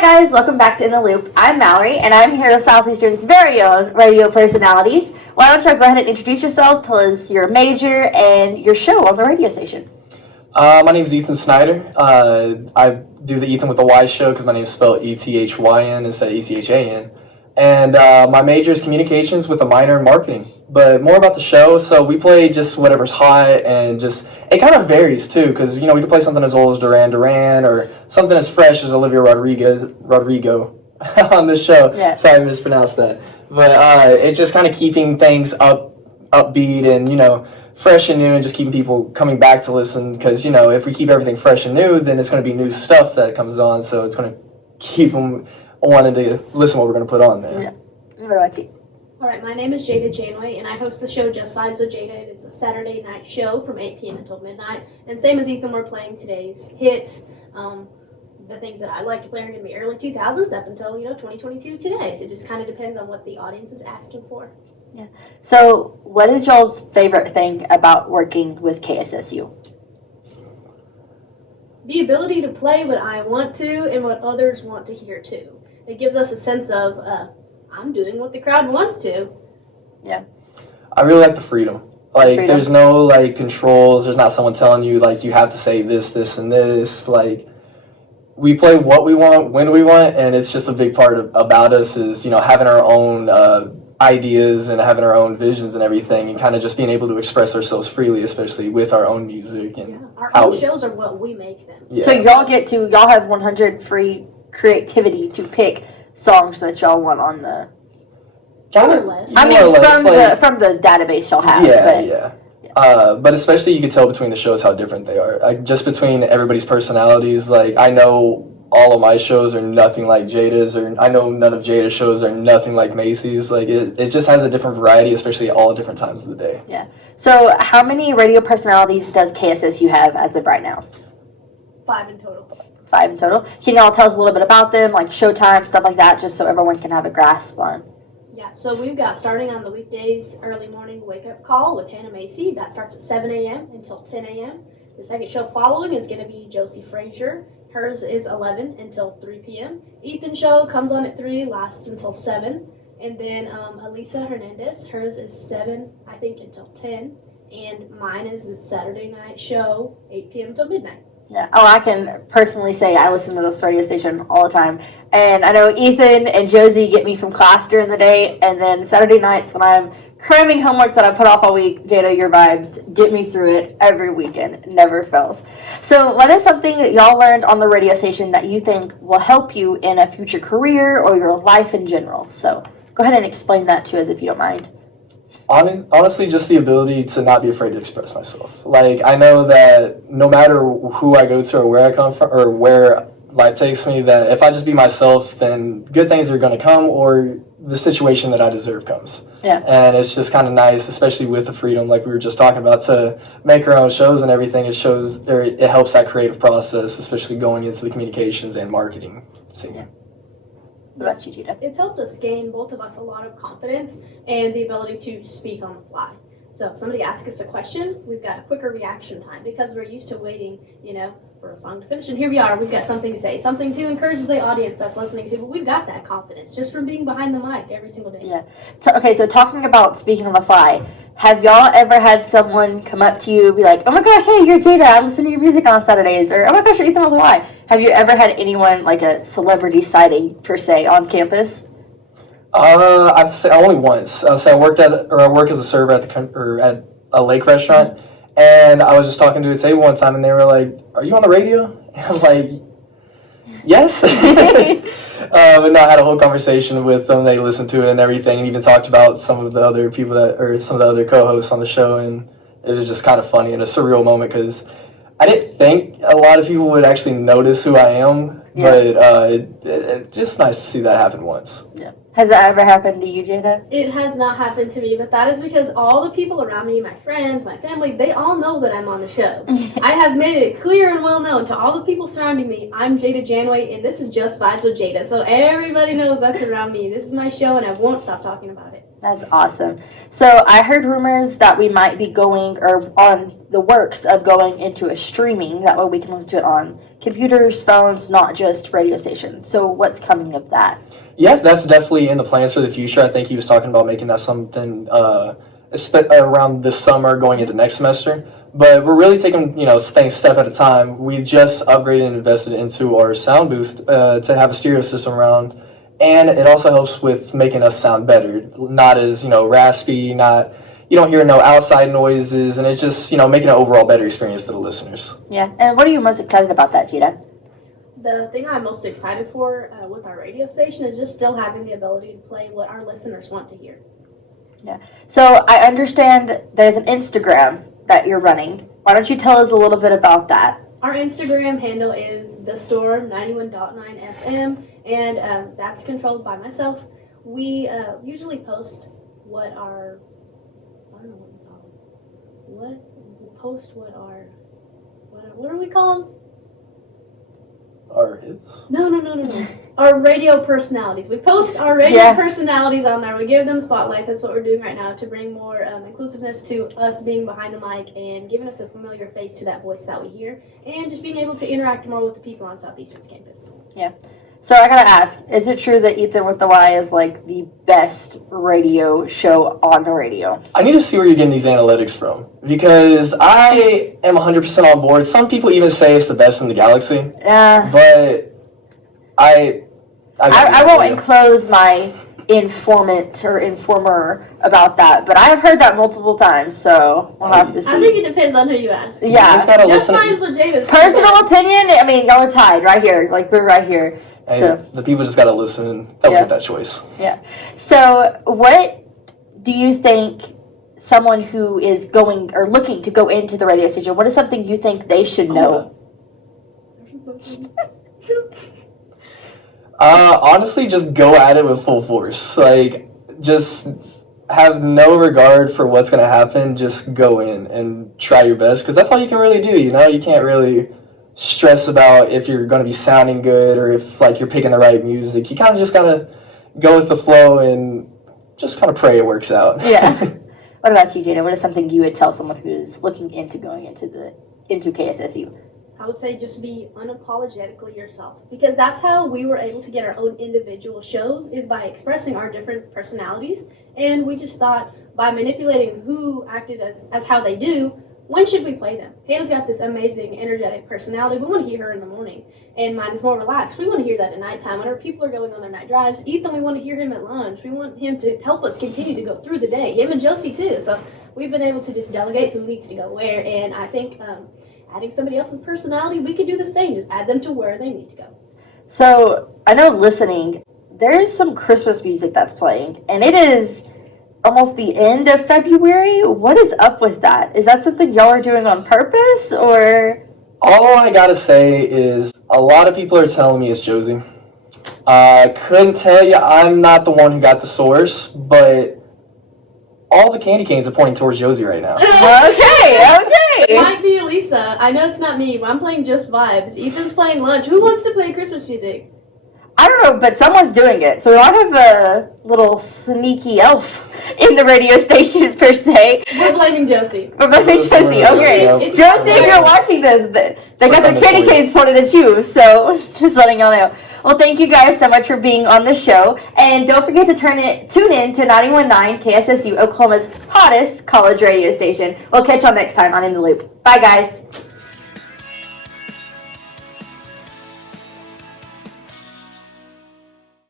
Hi guys, welcome back to In the Loop. I'm Mallory, and I'm here with Southeastern's very own radio personalities. Why don't you go ahead and introduce yourselves, tell us your major and your show on the radio station. My name is Ethyn Snider. I do the Ethyn with a Y show because my name is spelled E-T-H-Y-N instead of E-T-H-A-N. And my major is communications with a minor in marketing. But more about the show, so we play just whatever's hot, and just, it kind of varies too, because, we can play something as old as Duran Duran, or something as fresh as Olivia Rodrigo on the show. Yeah. Sorry, I mispronounced that. But it's just kind of keeping things upbeat and, fresh and new, and just keeping people coming back to listen, because, if we keep everything fresh and new, then it's going to be new stuff that comes on, so it's going to keep them wanting to listen to what we're going to put on there. Yeah. What about you? All right, my name is Jayda Janway, and I host the show Just Vibes with Jayda. It is a Saturday night show from 8 p.m. until midnight. And same as Ethyn, we're playing today's hits. The things that I like to play are going to be early 2000s up until, 2022 today. So it just kind of depends on what the audience is asking for. Yeah. So what is y'all's favorite thing about working with KSSU? The ability to play what I want to and what others want to hear too. It gives us a sense of, I'm doing what the crowd wants to. Yeah. I really like the freedom. There's no, controls. There's not someone telling you, you have to say this, this, and this. We play what we want, when we want, and it's just a big part about us is, having our own ideas and having our own visions and everything, and kind of just being able to express ourselves freely, especially with our own music. And our own shows are what we make them. Yeah. So y'all have 100 free creativity to pick songs that y'all want on the... More or less. From the database y'all have. Yeah. But especially you could tell between the shows how different they are. Just between everybody's personalities. I know all of my shows are nothing like Jayda's, or I know none of Jayda's shows are nothing like Macy's. It just has a different variety, especially at all different times of the day. Yeah. So how many radio personalities does KSSU have as of right now? 5 in total. 5 in total. Can y'all tell us a little bit about them, like showtime, stuff like that, just so everyone can have a grasp on? Yeah, so we've got starting on the weekdays, early morning wake-up call with Hannah Macy. That starts at 7 a.m. until 10 a.m. The second show following is going to be Josie Frazier. Hers is 11 until 3 p.m. Ethyn's show comes on at 3, lasts until 7. And then Elisa Hernandez, hers is 7, I think, until 10. And mine is the Saturday night show, 8 p.m. until midnight. Yeah. Oh, I can personally say I listen to this radio station all the time. And I know Ethyn and Josie get me from class during the day. And then Saturday nights when I'm cramming homework that I put off all week, Jayda, your vibes get me through it every weekend. Never fails. So what is something that y'all learned on the radio station that you think will help you in a future career or your life in general? So go ahead and explain that to us if you don't mind. Honestly, just the ability to not be afraid to express myself. I know that no matter who I go to or where I come from or where life takes me, that if I just be myself, then good things are going to come, or the situation that I deserve comes. Yeah. And it's just kind of nice, especially with the freedom, like we were just talking about, to make our own shows and everything. It helps that creative process, especially going into the communications and marketing scene. Yeah. What about you, Jayda? It's helped us gain, both of us, a lot of confidence and the ability to speak on the fly. So if somebody asks us a question, we've got a quicker reaction time because we're used to waiting, for a song to finish. And here we are, we've got something to say, something to encourage the audience that's listening to. But we've got that confidence just from being behind the mic every single day. Yeah. So talking about speaking on the fly, have y'all ever had someone come up to you and be like, oh my gosh, hey, you're Jayda, I listen to your music on Saturdays, or oh my gosh, you're Ethyn on the Y? Have you ever had anyone, like a celebrity sighting, per se, on campus? I've said only once. I work as a server at a lake restaurant, and I was just talking to a table one time, and they were like, "Are you on the radio?" And I was like, "Yes." And I had a whole conversation with them. They listened to it and everything, and even talked about some of the other people some of the other co-hosts on the show, and it was just kind of funny and a surreal moment because I didn't think a lot of people would actually notice who I am, but it's just nice to see that happen once. Yeah. Has that ever happened to you, Jayda? It has not happened to me, but that is because all the people around me, my friends, my family, they all know that I'm on the show. I have made it clear and well known to all the people surrounding me, I'm Jayda Janway, and this is Just Vibes with Jayda. So everybody knows that's around me. This is my show, and I won't stop talking about it. That's awesome. So I heard rumors that we might be going or on the works of going into a streaming. That way we can listen to it on computers, phones, not just radio stations. So what's coming of that? Yeah, that's definitely in the plans for the future. I think he was talking about making that something around this summer going into next semester. But we're really taking, things step at a time. We just upgraded and invested into our sound booth to have a stereo system around. And it also helps with making us sound better. Not as, raspy, you don't hear no outside noises, and it's just, making an overall better experience for the listeners. Yeah. And what are you most excited about that, Jayda? The thing I'm most excited for with our radio station is just still having the ability to play what our listeners want to hear. Yeah. So I understand there's an Instagram that you're running. Why don't you tell us a little bit about that? Our Instagram handle is the Storm 91.9 FM, and that's controlled by myself. We usually post what our what are we called? Our hits? No. Our radio personalities. We post our radio personalities on there. We give them spotlights. That's what we're doing right now to bring more inclusiveness to us being behind the mic and giving us a familiar face to that voice that we hear, and just being able to interact more with the people on Southeastern's campus. Yeah. So I gotta ask, is it true that Ethyn with the Y is like the best radio show on the radio? I need to see where you're getting these analytics from, because I am 100% on board. Some people even say it's the best in the galaxy, but I won't enclose my informant or informer about that, but I have heard that multiple times, so we'll have to see. I think it depends on who you ask. Yeah. Just times with Jayda's personal opinion, I mean, y'all are tied right here. Like, we're right here. Hey, so the people just got to listen and they'll get that choice. Yeah. So what do you think someone who is going or looking to go into the radio station, what is something you think they should know? Honestly, just go at it with full force. Like, just have no regard for what's going to happen. Just go in and try your best, because that's all you can really do. You can't really stress about if you're going to be sounding good or if you're picking the right music. You kind of just got to go with the flow and just kind of pray it works out. Yeah. What about you, Jayda? What is something you would tell someone who's looking into going into KSSU? I would say just be unapologetically yourself, because that's how we were able to get our own individual shows, is by expressing our different personalities. And we just thought, by manipulating who acted as how they do, when should we play them? Hannah's got this amazing, energetic personality. We want to hear her in the morning. And mine is more relaxed. We want to hear that at nighttime. Whenever people are going on their night drives, Ethyn, we want to hear him at lunch. We want him to help us continue to go through the day. Him and Josie, too. So we've been able to just delegate who needs to go where. And I think adding somebody else's personality, we could do the same. Just add them to where they need to go. So I know listening, there's some Christmas music that's playing. And it is almost the end of February. What is up with that? Is that something y'all are doing on purpose, or? All I gotta say is a lot of people are telling me it's Josie. Couldn't tell you, I'm not the one who got the source, but all the candy canes are pointing towards Josie right now. Okay. It might be Lisa. I know it's not me, but I'm playing Just Vibes. Ethyn's playing Lunch. Who wants to play Christmas music? I don't know, but someone's doing it. So we might have a little sneaky elf in the radio station, per se. We're blaming Josie. We're blaming Josie. Okay. Josie, if you're watching this, they got their candy canes pointed at you. So just letting y'all know. Well, thank you guys so much for being on the show. And don't forget to tune in to 91.9 KSSU, Oklahoma's hottest college radio station. We'll catch y'all next time on In the Loop. Bye, guys.